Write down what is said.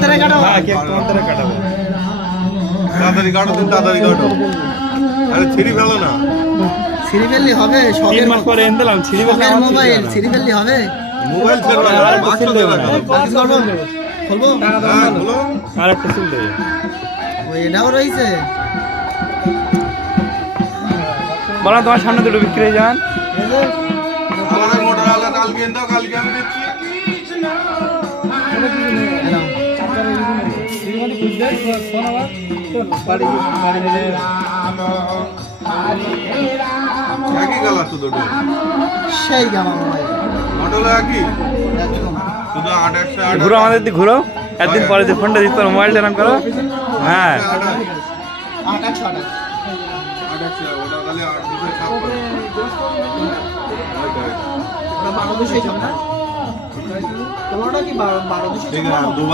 দ্বারা কাটো। হ্যাঁ কেক তোমার দ্বারা কাটাবো। তাড়াতাড়ি কাটো, তুমি তাড়াতাড়ি কাটো। আরে ছিঁড়ি ফেলো না। ছিঁড়ি ফেললি হবে? 3 শখের মাস পরে এনে দিলাম, ছিঁড়ি ফেললে শখের আমার মোবাইল ছিঁড়বে না। ছিঁড়ি ফেললি হবে? মোবাইল ছেড়বে না, আরেকটা বাক্স ছিল দিয়ে না। রাখো। কাজ করবো? খুলবো? হ্যাঁ, বলো। আর একটা ছিল তো। ওই এটাও রয়েছে। বলো তোমার সামনে দুটো বিক্রি হয়ে যান। এই যে, আমাদের মোটরওয়ালা কালকে এনে দাও, কালকে আমি দিচ্ছি। একই কালার তো দুটো। সেই জামা মোবাইল মোটরওয়ালা একই। একদম। শুধু 8 ঘুরো আমাদের দিকে ঘুরো, একদিন পরে যে ফোনটা দিতে পারো মোবাইলটা নাম করো। হ্যাঁ 28 ওটা তাহলে 8 ওটা 12 200 যাবে না? তোমারটা কি 12 200? ঠিক আছে, আর দুবার